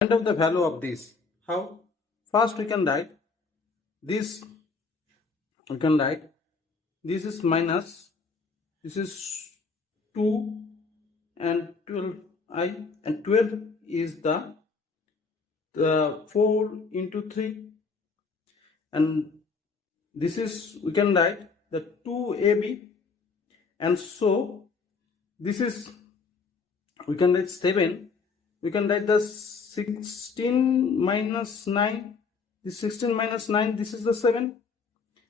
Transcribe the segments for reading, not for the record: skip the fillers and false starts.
Find out the value of this. How? First we can write this. We can write this is minus, this is 2 and 12i, and 12 is the 4 into 3, and this is, we can write the 2ab, and so this is, we can write 7. We can write the 16 minus 9, this 16 minus 9, this is the 7,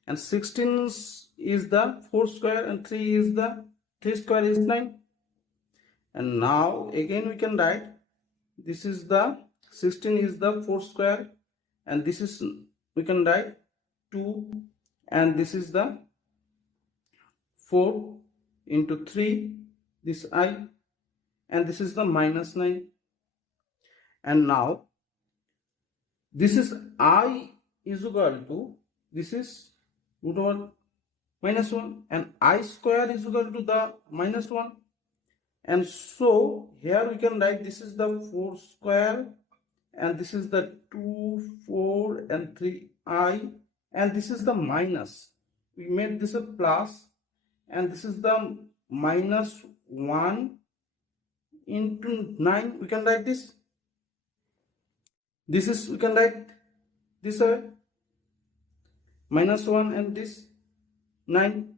and 16 is the 4 square, and 3 is the 3 square is 9. And now again we can write this is the 16 is the 4 square, and this is, we can write 2, and this is the 4 into 3, this I, and this is the minus 9. And now this is I is equal to, this is root over minus 1, and I square is equal to the minus 1. And so here we can write this is the 4 square, and this is the 2, 4 and 3i, and this is the minus. We made this a plus, and this is the minus 1 into 9. We can write this. This is, we can write this way, minus 1 and this 9.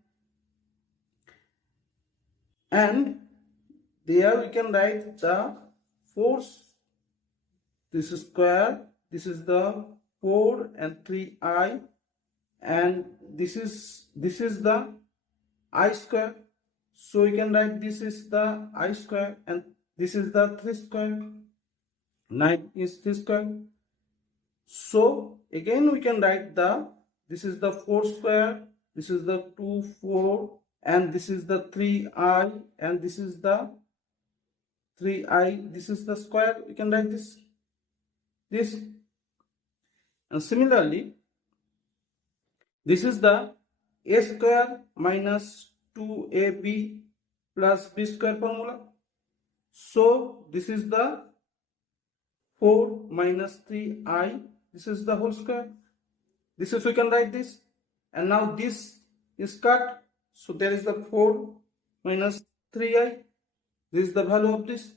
And there we can write the 4, this is square, this is the 4 and 3i, and this is the I square. So we can write this is the I square, and this is the 3 square. 9 is 3 square. So again we can write the, this is the 4 square, this is the 2, 4, and this is the 3i, and this is the 3i, this is the square. We can write this. And similarly, this is the a square minus 2ab plus b square formula. So this is the 4 minus 3i, this is the whole square. This is, we can write this, and now this is cut, so there is the 4 minus 3i, this is the value of this.